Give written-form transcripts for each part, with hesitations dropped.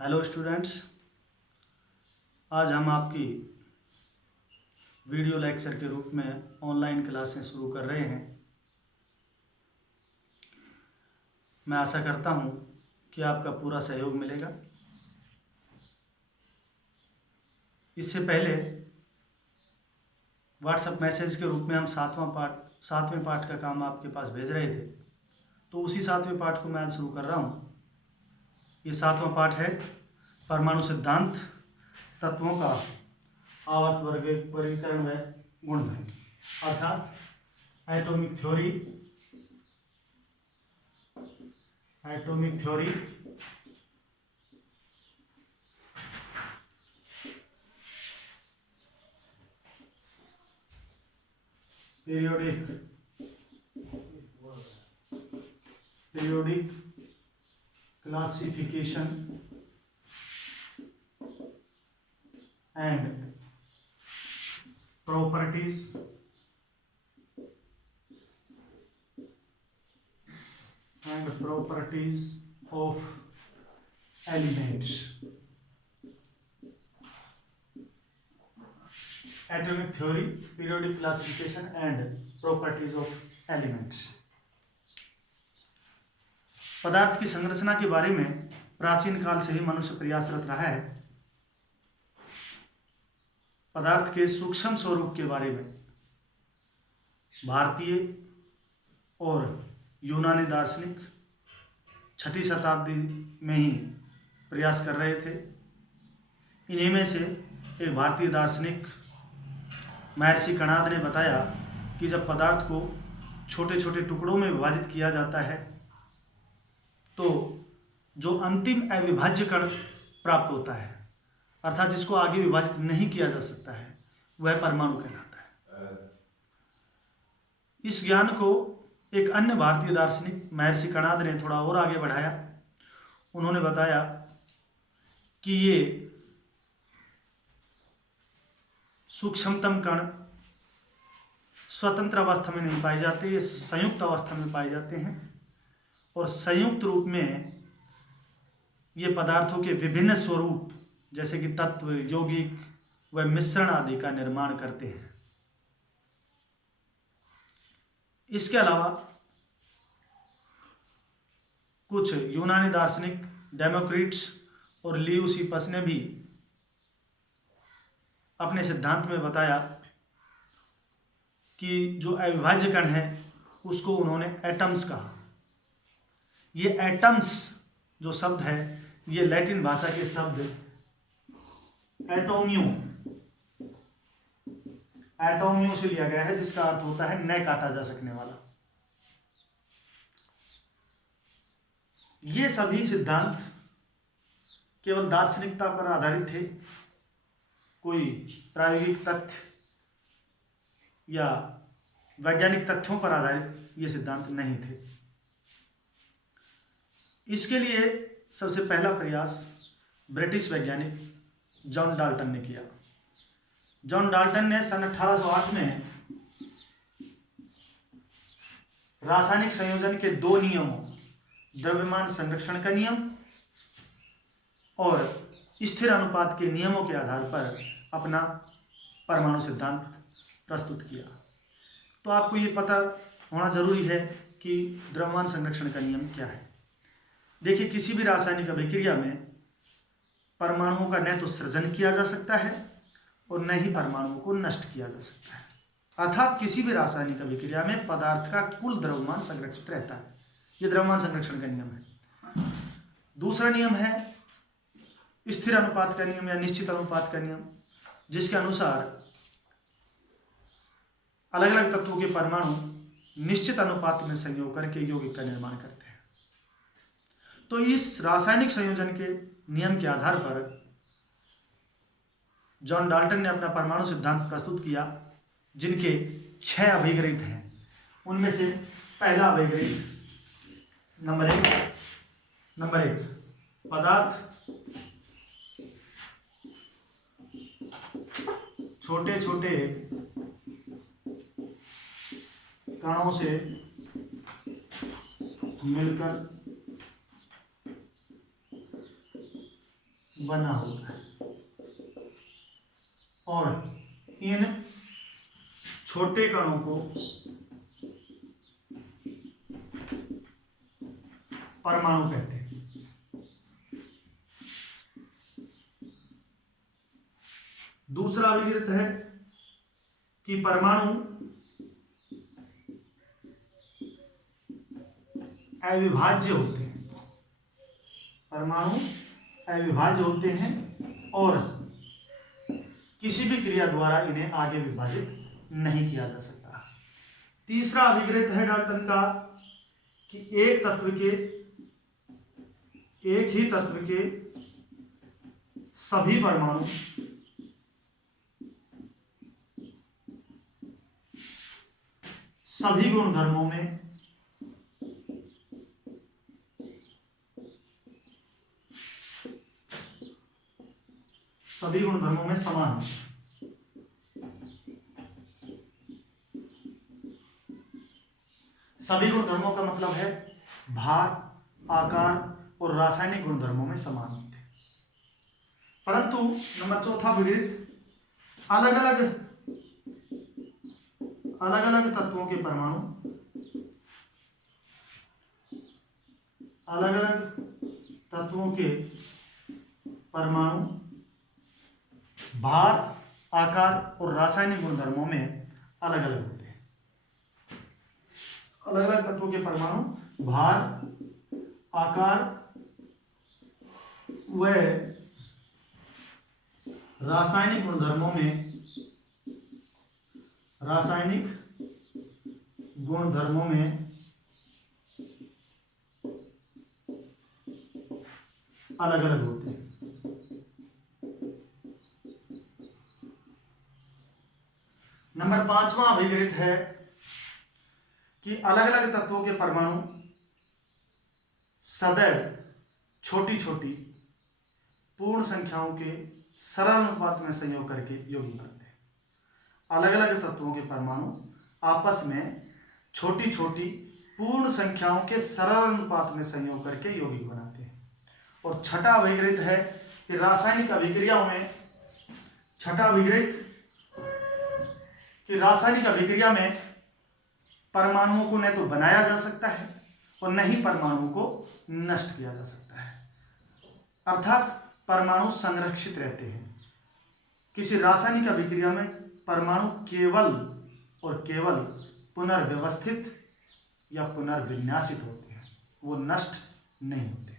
Hello students, आज हम आपकी वीडियो लेक्चर के रूप में ऑनलाइन क्लासें शुरू कर रहे हैं। मैं आशा करता हूं कि आपका पूरा सहयोग मिलेगा। इससे पहले व्हाट्सएप मैसेज के रूप में हम सातवें पाठ का काम आपके पास भेज रहे थे, तो उसी सातवें पाठ को मैं आज शुरू कर रहा हूं। ये सातवां पाठ है परमाणु सिद्धांत, तत्वों का आवर्त वर्गीकरण व गुणधर्म, अर्थात atomic theory periodic classification and properties of elements. Atomic theory, periodic classification and properties of elements. पदार्थ की संरचना के बारे में प्राचीन काल से ही मनुष्य प्रयासरत रहा है। पदार्थ के सूक्ष्म स्वरूप के बारे में भारतीय और यूनानी दार्शनिक 6वीं शताब्दी में ही प्रयास कर रहे थे। इन्हीं में से एक भारतीय दार्शनिक महर्षि कणाद ने बताया कि जब पदार्थ को छोटे छोटे टुकड़ों में विभाजित किया जाता है तो जो अंतिम अविभाज्य कण प्राप्त होता है, अर्थात जिसको आगे विभाजित नहीं किया जा सकता है, वह परमाणु कहलाता है। इस ज्ञान को एक अन्य भारतीय दार्शनिक महर्षि कणाद ने थोड़ा और आगे बढ़ाया। उन्होंने बताया कि ये सूक्ष्मतम कण स्वतंत्र अवस्था में नहीं पाए जाते, ये संयुक्त अवस्था में पाए जाते हैं और संयुक्त रूप में ये पदार्थों के विभिन्न स्वरूप जैसे कि तत्व, यौगिक व मिश्रण आदि का निर्माण करते हैं। इसके अलावा कुछ यूनानी दार्शनिक डेमोक्रिट्स और लियूसिपस ने भी अपने सिद्धांत में बताया कि जो अविभाज्य कण है उसको उन्होंने एटम्स कहा। ये एटम्स जो शब्द है ये लैटिन भाषा के शब्द एटोमियो से लिया गया है, जिसका अर्थ होता है न काटा जा सकने वाला। ये सभी सिद्धांत केवल दार्शनिकता पर आधारित थे, कोई प्रायोगिक तथ्य या वैज्ञानिक तथ्यों पर आधारित ये सिद्धांत नहीं थे। इसके लिए सबसे पहला प्रयास ब्रिटिश वैज्ञानिक जॉन डाल्टन ने किया। जॉन डाल्टन ने सन 1808 में रासायनिक संयोजन के दो नियमों, द्रव्यमान संरक्षण का नियम और स्थिर अनुपात के नियमों के आधार पर अपना परमाणु सिद्धांत प्रस्तुत किया। तो आपको ये पता होना जरूरी है कि द्रव्यमान संरक्षण का नियम क्या है। देखिए, किसी भी रासायनिक अभिक्रिया में परमाणुओं का न तो सृजन किया जा सकता है और न ही परमाणुओं को नष्ट किया जा सकता है, अर्थात किसी भी रासायनिक अभिक्रिया में पदार्थ का कुल द्रव्यमान संरक्षित रहता है। यह द्रव्यमान संरक्षण का नियम है। दूसरा नियम है स्थिर अनुपात का नियम या निश्चित अनुपात का नियम, जिसके अनुसार अलग अलग तत्वों के परमाणु निश्चित अनुपात में संयोग करके यौगिक का निर्माण करते हैं। तो इस रासायनिक संयोजन के नियम के आधार पर जॉन डाल्टन ने अपना परमाणु सिद्धांत प्रस्तुत किया, जिनके 6 अभिग्रहित हैं। उनमें से पहला अभिग्रहित नंबर एक पदार्थ छोटे छोटे कणों से मिलकर बना होता है और इन छोटे कणों को परमाणु कहते हैं। दूसरा अभिकृत है कि परमाणु अविभाज्य होते हैं, परमाणु अविभाज्य होते हैं और किसी भी क्रिया द्वारा इन्हें आगे विभाजित नहीं किया जा सकता। तीसरा अभिकृत है डाल्टन का कि एक ही तत्व के सभी परमाणु सभी गुणधर्मों में समान है। सभी गुणधर्मों का मतलब है भार, आकार और रासायनिक गुणधर्मों में समान होते हैं। परंतु नंबर चौथा विपरीत, अलग अलग तत्वों के परमाणु भार, आकार और रासायनिक गुणधर्मों में अलग अलग होते हैं। अलग अलग तत्वों के परमाणु भार, आकार व रासायनिक गुणधर्मों में अलग अलग होते हैं। नंबर पांचवा अभिकृत है कि अलग अलग तत्वों के परमाणु सदैव छोटी छोटी पूर्ण संख्याओं के सरल अनुपात में संयोग करके यौगिक बनते हैं। अलग अलग तत्वों के परमाणु आपस में छोटी छोटी पूर्ण संख्याओं के सरल अनुपात में संयोग करके यौगिक बनाते हैं। और छठा अभिकृत है कि रासायनिक अभिक्रिया में परमाणुओं को न तो बनाया जा सकता है और न ही परमाणुओं को नष्ट किया जा सकता है, अर्थात परमाणु संरक्षित रहते हैं। किसी रासायनिक अभिक्रिया में परमाणु केवल और केवल पुनर्व्यवस्थित या पुनर्विन्यासित होते हैं, वो नष्ट नहीं होते।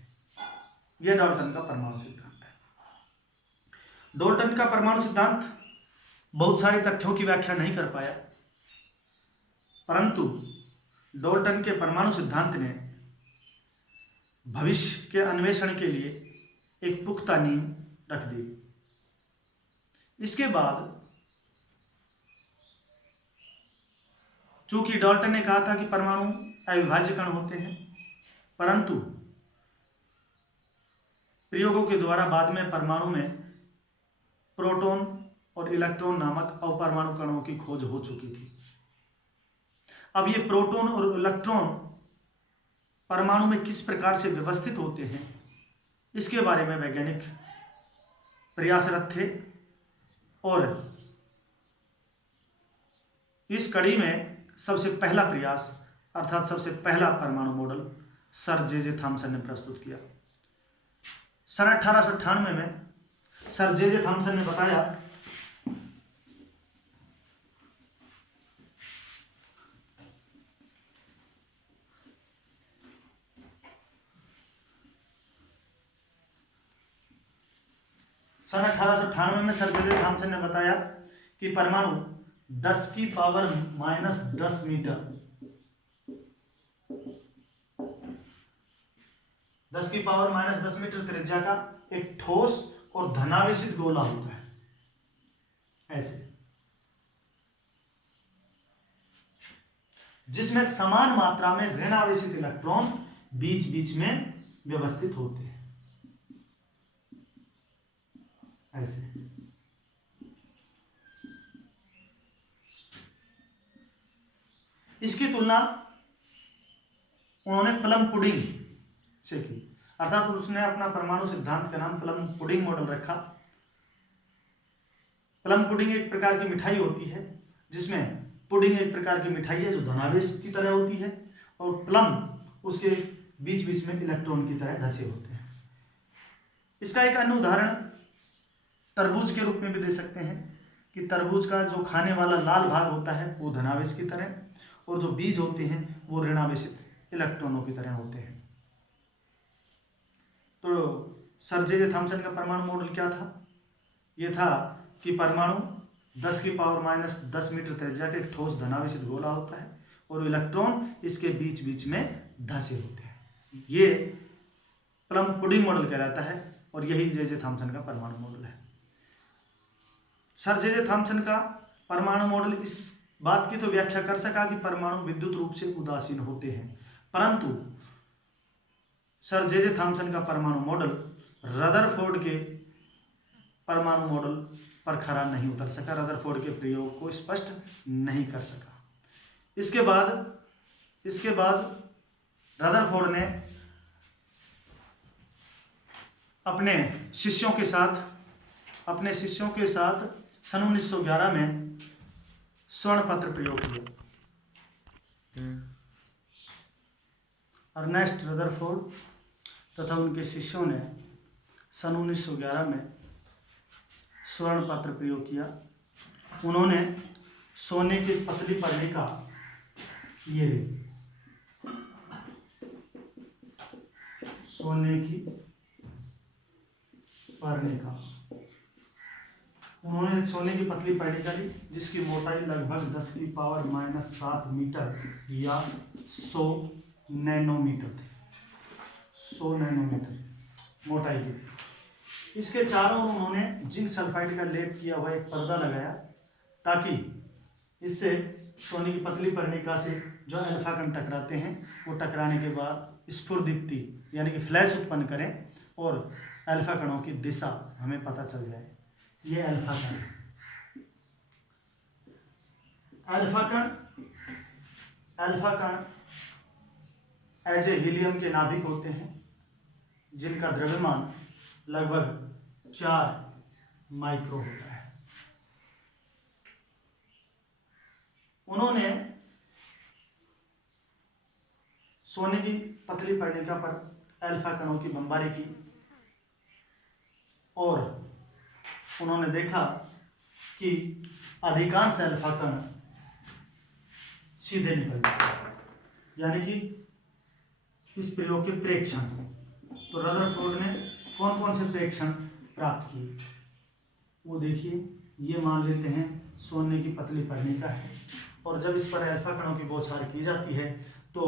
यह डाल्टन का परमाणु सिद्धांत है। डाल्टन का परमाणु सिद्धांत बहुत सारे तथ्यों की व्याख्या नहीं कर पाया, परंतु डाल्टन के परमाणु सिद्धांत ने भविष्य के अन्वेषण के लिए एक पुख्ता नींव रख दी। इसके बाद चूंकि डाल्टन ने कहा था कि परमाणु अविभाज्य कण होते हैं, परंतु प्रयोगों के द्वारा बाद में परमाणु में प्रोटॉन और इलेक्ट्रॉन नामक अपरमाणु कणों की खोज हो चुकी थी। अब ये प्रोटॉन और इलेक्ट्रॉन परमाणु में किस प्रकार से व्यवस्थित होते हैं, इसके बारे में वैज्ञानिक प्रयासरत थे। और इस कड़ी में सबसे पहला प्रयास अर्थात सबसे पहला परमाणु मॉडल सर जे थॉमसन ने प्रस्तुत किया। सन 1898 में सर जे थॉमसन ने बताया सन 1898 में सर जे थॉमसन ने बताया कि परमाणु 10 की पावर -10 मीटर 10 की पावर -10 मीटर त्रिज्या का एक ठोस और धनावेशित गोला होता है, ऐसे, जिसमें समान मात्रा में ऋण आवेशित इलेक्ट्रॉन बीच बीच में व्यवस्थित होते हैं, ऐसे। इसकी तुलना उन्होंने प्लम पुडिंग से की, अर्थात उसने अपना परमाणु सिद्धांत का नाम प्लम पुडिंग मॉडल रखा। प्लम पुडिंग एक प्रकार की मिठाई होती है, जिसमें पुडिंग एक प्रकार की मिठाई है जो धनावेश की तरह होती है, और प्लम उसके बीच बीच में इलेक्ट्रॉन की तरह धसे होते हैं। इसका एक अन्य उदाहरण तरबूज के रूप में भी दे सकते हैं कि तरबूज का जो खाने वाला लाल भाग होता है वो धनावेश की तरह, और जो बीज होते हैं वो ऋणावेशित इलेक्ट्रॉनों की तरह होते हैं। तो सर जे थॉमसन का परमाणु मॉडल क्या था? ये था कि परमाणु 10 की पावर माइनस 10 मीटर त्रिज्या का एक ठोस धनावेशित गोला होता है और इलेक्ट्रॉन इसके बीच बीच में धसे होते हैं। ये प्लम पुडिंग मॉडल कहलाता है और यही जे थॉमसन का परमाणु मॉडल है। सर जे थॉमसन का परमाणु मॉडल इस बात की तो व्याख्या कर सका कि परमाणु विद्युत रूप से उदासीन होते हैं, परंतु सर जे थॉमसन का परमाणु मॉडल रदरफोर्ड के परमाणु मॉडल पर खरा नहीं उतर सका, रदरफोर्ड के प्रयोग को स्पष्ट नहीं कर सका। इसके बाद रदरफोर्ड ने अपने शिष्यों के साथ सन 1911 में स्वर्ण पत्र प्रयोग किया। अर्नेस्ट रदरफोर्ड तथा उनके शिष्यों ने सन 1911 में स्वर्ण पत्र प्रयोग किया। उन्होंने सोने की पतली पर्णिका, ये सोने की पर्णिका, उन्होंने सोने की पतली पर्णिका ली जिसकी मोटाई लगभग 10 की पावर माइनस 7 मीटर या 100 नैनोमीटर थी। 100 नैनोमीटर मोटाई की थी। इसके चारों ओर उन्होंने जिंक सल्फाइड का लेप किया हुआ एक पर्दा लगाया ताकि इससे सोने की पतली पर्णिका से जो अल्फा कण टकराते हैं वो टकराने के बाद स्फुरदीप्ति यानी कि फ्लैश उत्पन्न करें और अल्फा कणों की दिशा हमें पता चल जाए। ये अल्फा कण ऐसे हीलियम के नाभिक होते हैं जिनका द्रव्यमान लगभग 4 माइक्रो होता है। उन्होंने सोने की पतली पर्णिका पर अल्फा कणों की बमबारी की और उन्होंने देखा कि अधिकांश अल्फा कण सीधे निकल जाते, यानी कि इस प्रयोग के प्रेक्षण। तो रदरफोर्ड ने कौन कौन से प्रेक्षण प्राप्त किए वो देखिए। ये मान लेते हैं सोने की पतली पर्णिका है और जब इस पर अल्फा कणों की बौछार की जाती है तो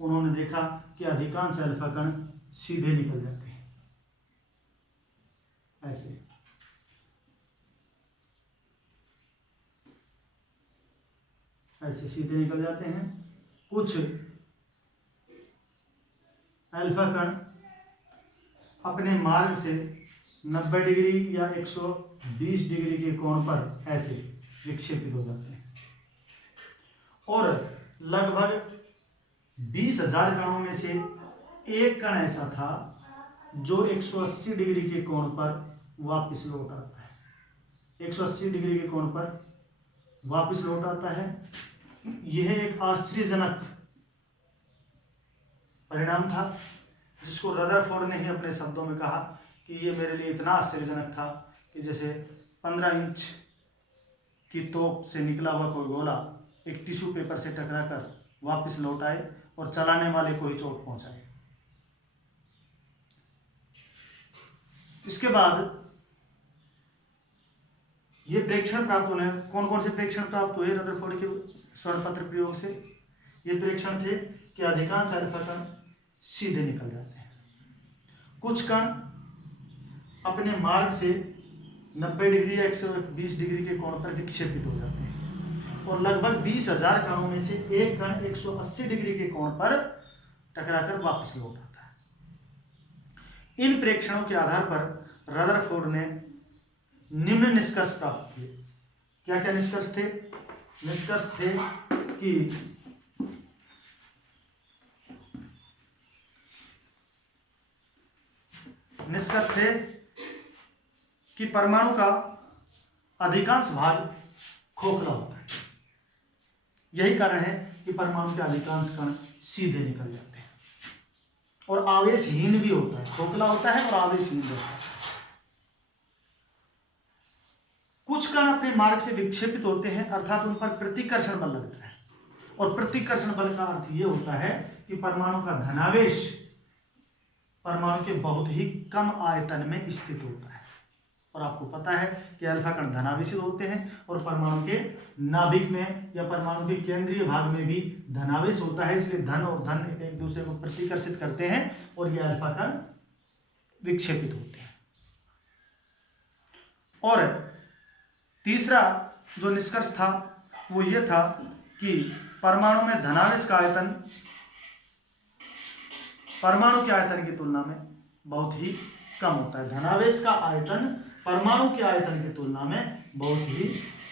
उन्होंने देखा कि अधिकांश अल्फा कण सीधे निकल जाते हैं, ऐसे सीधे निकल जाते हैं। कुछ अल्फा कण अपने मार्ग से 90 डिग्री या 120 डिग्री के कोण पर ऐसे विक्षेपित हो जाते हैं और लगभग 20,000 कणों में से एक कण ऐसा था जो 180 डिग्री के कोण पर वापस लौट आता है। 180 डिग्री के कोण पर वापस लौट आता है। यह एक आश्चर्यजनक परिणाम था जिसको रदरफोर्ड ने ही अपने शब्दों में कहा कि ये मेरे लिए इतना आश्चर्यजनक था कि जैसे 15 इंच की तोप से निकला हुआ कोई गोला एक टिश्यू पेपर से टकराकर वापस लौट आए और चलाने वाले को ही चोट पहुंचाए। इसके बाद ये प्रेक्षण प्राप्त होने, कौन कौन से प्रेक्षण प्राप्त हुए रदरफोर्ड के स्वर्ण पत्र प्रयोग से? ये प्रेक्षण थे कि अधिकांश अल्फा कण सीधे निकल जाते हैं, कुछ कण अपने मार्ग से 90 डिग्री या 120 डिग्री के कोण पर विक्षेपित हो जाते हैं और लगभग 20,000 कणों में से एक कण 180 डिग्री के कोण पर टकराकर वापस लौट आता है। इन प्रेक्षणों के आधार पर रदरफोर्ड ने निम्न निष्कर्ष प्राप्त किए। क्या क्या निष्कर्ष थे? निष्कर्ष थे कि निष्कर्ष थे कि परमाणु का अधिकांश भाग खोखला होता है। यही कारण है कि परमाणु के अधिकांश कण सीधे निकल जाते हैं और आवेशहीन भी होता है, खोखला होता है और आवेशहीन होता है। कुछ कण अपने मार्ग से विक्षेपित होते हैं, अर्थात उन पर प्रतिकर्षण बल लगता है, और प्रतिकर्षण बल का अर्थ यह होता है कि परमाणु का धनावेश परमाणु के बहुत ही कम आयतन में स्थित होता है। और आपको पता है कि अल्फा कण धनावेशित होते हैं और परमाणु के नाभिक में या परमाणु के केंद्रीय भाग में भी धनावेश होता है, इसलिए धन और धन एक दूसरे को प्रतिकर्षित करते हैं और ये अल्फा कण विक्षेपित होते हैं। और तीसरा जो निष्कर्ष था वो ये था कि परमाणु में धनावेश का आयतन परमाणु के आयतन की तुलना में बहुत ही कम होता है। धनावेश का आयतन परमाणु के आयतन की तुलना में बहुत ही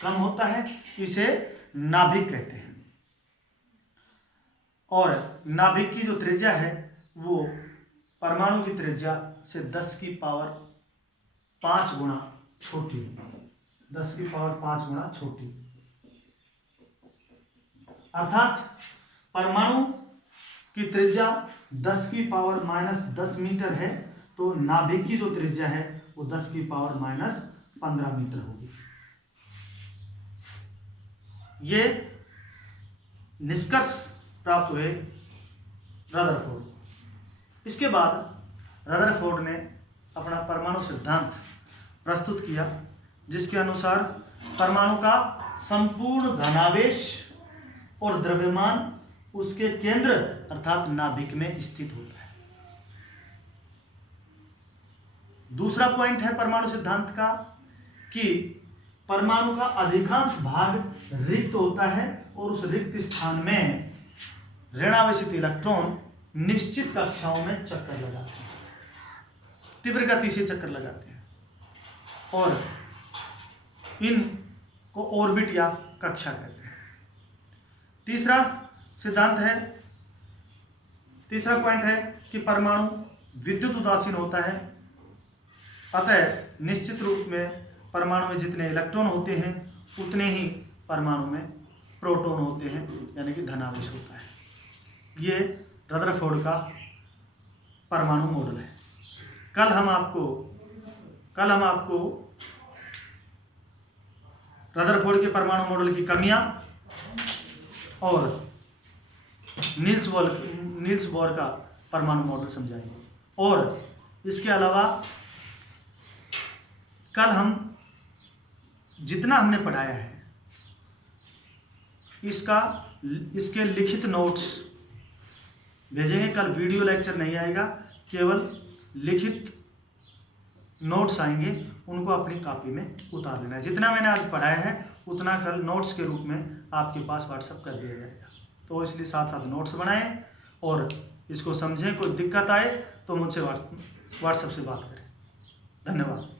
कम होता है, इसे नाभिक कहते हैं। और नाभिक की जो त्रिज्या है वो परमाणु की त्रिज्या से 10 की पावर 5 गुना छोटी, 10 की पावर 5 गुना छोटी। अर्थात परमाणु की त्रिज्या 10 की पावर -10 मीटर है, तो नाभिक की जो त्रिज्या है वो 10 की पावर -15 मीटर होगी। ये निष्कर्ष प्राप्त हुए रदरफोर्ड। इसके बाद रदरफोर्ड ने अपना परमाणु सिद्धांत प्रस्तुत किया, जिसके अनुसार परमाणु का संपूर्ण धनावेश और द्रव्यमान उसके केंद्र अर्थात नाभिक में स्थित होता है। दूसरा पॉइंट है परमाणु सिद्धांत का कि परमाणु का अधिकांश भाग रिक्त होता है और उस रिक्त स्थान में ऋणावेशित इलेक्ट्रॉन निश्चित कक्षाओं में चक्कर लगाते हैं, तीव्र गति से चक्कर लगाते हैं और इनको ऑर्बिट या कक्षा कहते हैं। तीसरा सिद्धांत है, तीसरा पॉइंट है कि परमाणु विद्युत उदासीन होता है, अतः निश्चित रूप में परमाणु में जितने इलेक्ट्रॉन होते हैं उतने ही परमाणु में प्रोटॉन होते हैं, यानी कि धनावेश होता है। ये रदरफोर्ड का परमाणु मॉडल है। कल हम आपको रदरफोर्ड के परमाणु मॉडल की कमियां और नील्स बोर का परमाणु मॉडल समझाएंगे। और इसके अलावा कल हम जितना हमने पढ़ाया है इसके लिखित नोट्स भेजेंगे। कल वीडियो लेक्चर नहीं आएगा, केवल लिखित नोट्स आएंगे, उनको अपनी कॉपी में उतार लेना है। जितना मैंने आज पढ़ाया है उतना कल नोट्स के रूप में आपके पास व्हाट्सएप कर दिया जाएगा। तो इसलिए साथ साथ नोट्स बनाएं और इसको समझें। कोई दिक्कत आए तो मुझसे व्हाट्सएप से बात करें। धन्यवाद।